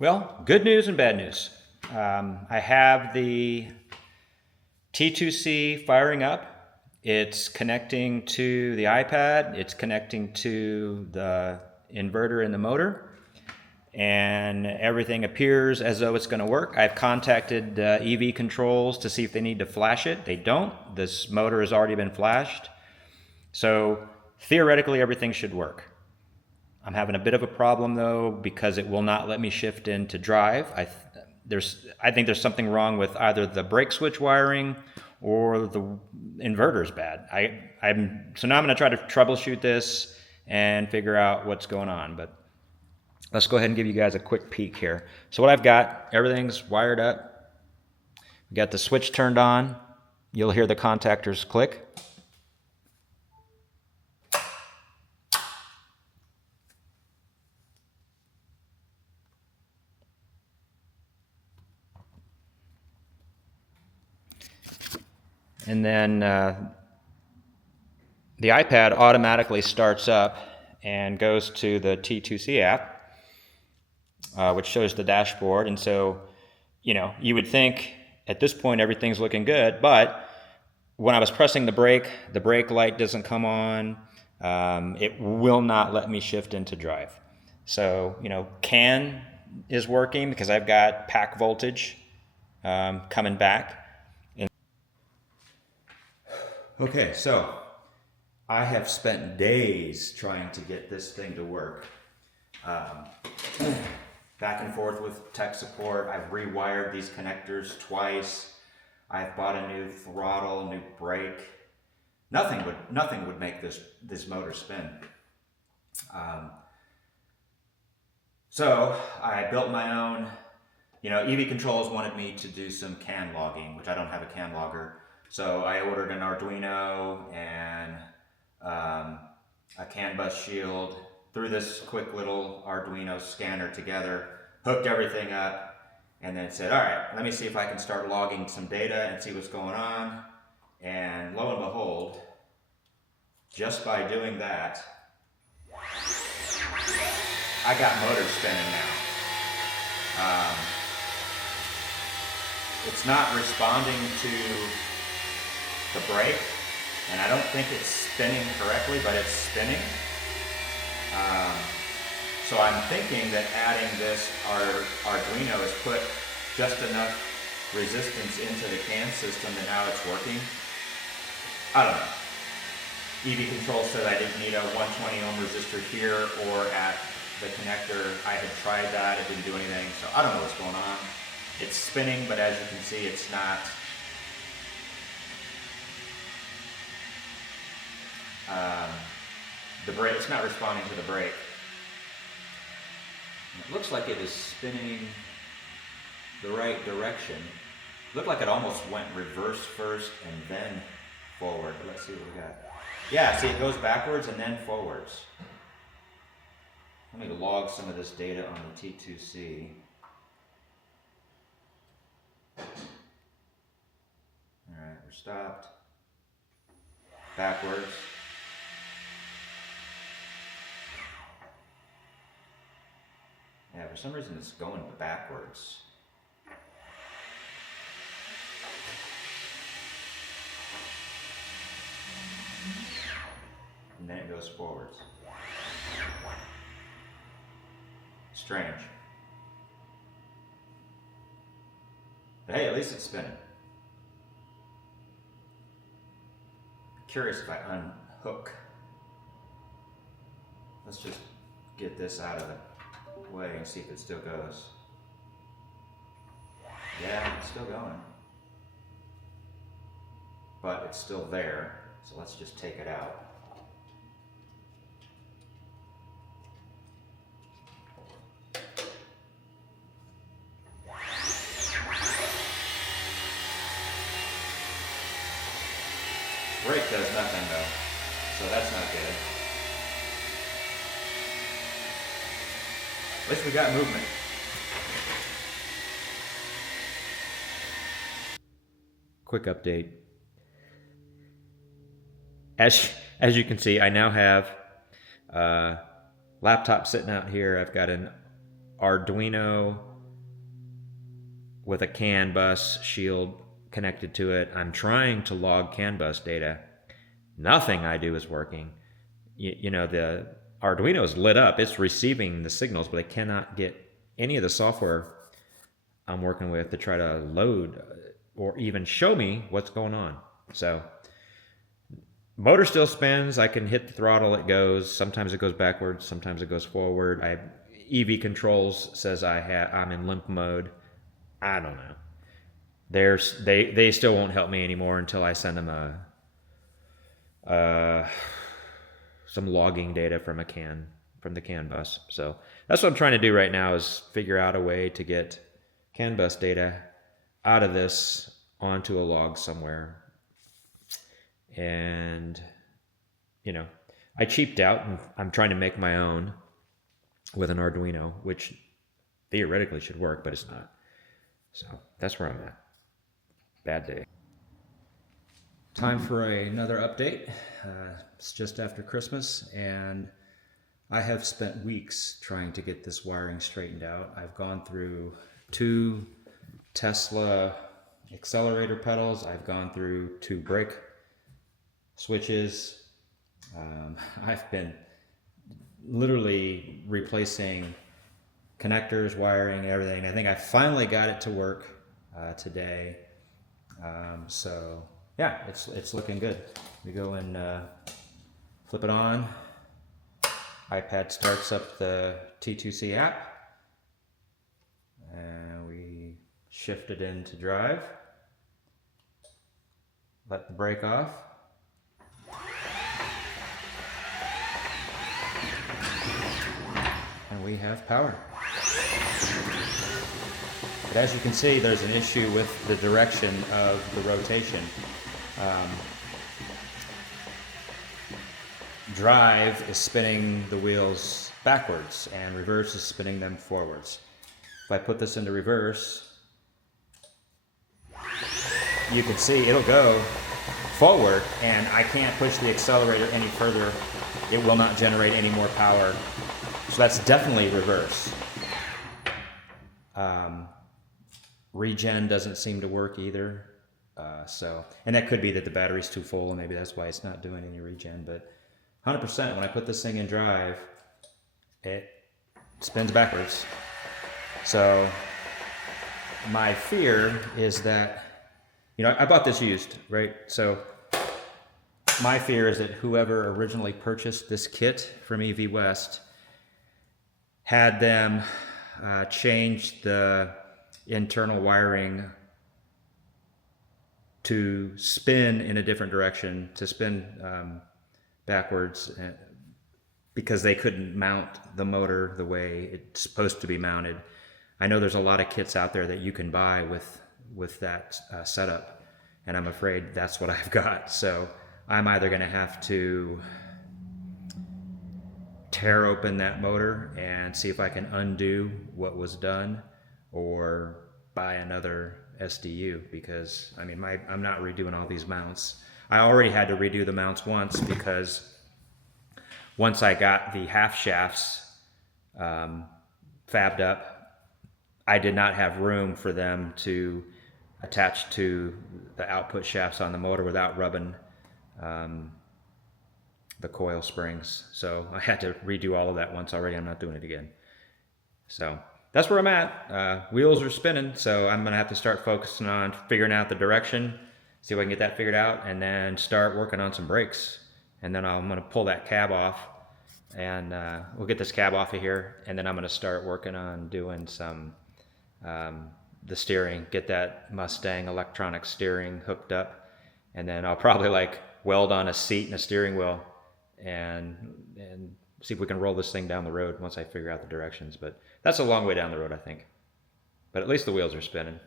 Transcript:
Well, good news and bad news. I have the T2C firing up. It's connecting to the iPad. It's connecting to the inverter in the motor. And everything appears as though it's going to work. I've contacted EV Controls to see if they need to flash it. They don't. This motor has already been flashed. So theoretically, everything should work. I'm having a bit of a problem though because it will not let me shift into drive. I think there's something wrong with either the brake switch wiring or the inverter's bad. So now I'm going to try to troubleshoot this and figure out what's going on. But let's go ahead and give you guys a quick peek here. So what I've got, everything's wired up. We got the switch turned on. You'll hear the contactors click. And then the iPad automatically starts up and goes to the T2C app, which shows the dashboard. And so, you would think at this point everything's looking good, but when I was pressing the brake light doesn't come on. It will not let me shift into drive. So, CAN is working because I've got pack voltage coming back. Okay, so I have spent days trying to get this thing to work. Back and forth with tech support. I've rewired these connectors twice. I've bought a new throttle, a new brake. Nothing would make this motor spin. So I built my own. EV Controls wanted me to do some CAN logging, which I don't have a CAN logger. So I ordered an Arduino and a CAN bus shield, threw this quick little Arduino scanner together, hooked everything up, and then said, all right, let me see if I can start logging some data and see what's going on. And lo and behold, just by doing that, I got motor spinning now. It's not responding to the brake, and I don't think it's spinning correctly, but it's spinning. So I'm thinking that adding this Arduino has put just enough resistance into the CAN system that now it's working. I don't know. EV Control said I didn't need a 120 ohm resistor here or at the connector. I had tried that, it didn't do anything, so I don't know what's going on. It's spinning, but as you can see, it's not the brake. It's not responding to the brake. It looks like it is spinning the right direction. It looked like it almost went reverse first and then forward. But let's see what we got. Yeah, see, it goes backwards and then forwards. Let me log some of this data on the T2C. Alright, we're stopped. Backwards. Yeah, for some reason it's going backwards. And then it goes forwards. Strange. But hey, at least it's spinning. Curious if I unhook. Let's just get this out of the way and see if it still goes. Yeah, it's still going. But it's still there, so let's just take it out. Brake does nothing though, so that's not good. At least we got movement. Quick update. As you can see, I now have a laptop sitting out here. I've got an Arduino with a CAN bus shield connected to it. I'm trying to log CAN bus data. Nothing I do is working. You know, the Arduino is lit up. It's receiving the signals, but I cannot get any of the software I'm working with to try to load or even show me what's going on. So motor still spins. I can hit the throttle, it goes. Sometimes it goes backwards, sometimes it goes forward. EV controls says I'm in limp mode. I don't know. They still won't help me anymore until I send them some logging data from the CAN bus. So that's what I'm trying to do right now, is figure out a way to get CAN bus data out of this onto a log somewhere. And, you know, I cheaped out and I'm trying to make my own with an Arduino, which theoretically should work, but it's not. So that's where I'm at. Bad day. Time for another update. It's just after Christmas, and I have spent weeks trying to get this wiring straightened out. I've gone through 2 Tesla accelerator pedals. I've gone through 2 brake switches. I've been literally replacing connectors, wiring, everything. I think I finally got it to work today. So yeah, it's looking good. We go and flip it on. iPad starts up the T2C app, and we shift it into drive. Let the brake off. And we have power. But as you can see, there's an issue with the direction of the rotation. Drive is spinning the wheels backwards, and reverse is spinning them forwards. If I put this into reverse, you can see it'll go forward, and I can't push the accelerator any further. It will not generate any more power. So that's definitely reverse. Regen doesn't seem to work either. And that could be that the battery's too full, and maybe that's why it's not doing any regen. But 100%, when I put this thing in drive, it spins backwards. So my fear is that, you know, I bought this used, right? So my fear is that whoever originally purchased this kit from EV West had them change the internal wiring to spin in a different direction, to spin backwards, because they couldn't mount the motor the way it's supposed to be mounted. I know there's a lot of kits out there that you can buy with that setup, and I'm afraid that's what I've got. So I'm either going to have to tear open that motor and see if I can undo what was done, or buy another SDU, because I mean, I'm not redoing all these mounts. I already had to redo the mounts once, because once I got the half shafts fabbed up, I did not have room for them to attach to the output shafts on the motor without rubbing the coil springs. So I had to redo all of that once already. I'm not doing it again. So that's where I'm at. Wheels are spinning, so I'm gonna have to start focusing on figuring out the direction, see if I can get that figured out, and then start working on some brakes. And then I'm gonna pull that cab off, and we'll get this cab off of here, and then I'm gonna start working on doing some the steering, get that Mustang electronic steering hooked up, and then I'll probably like weld on a seat and a steering wheel, and see if we can roll this thing down the road once I figure out the directions. But that's a long way down the road, I think. But at least the wheels are spinning.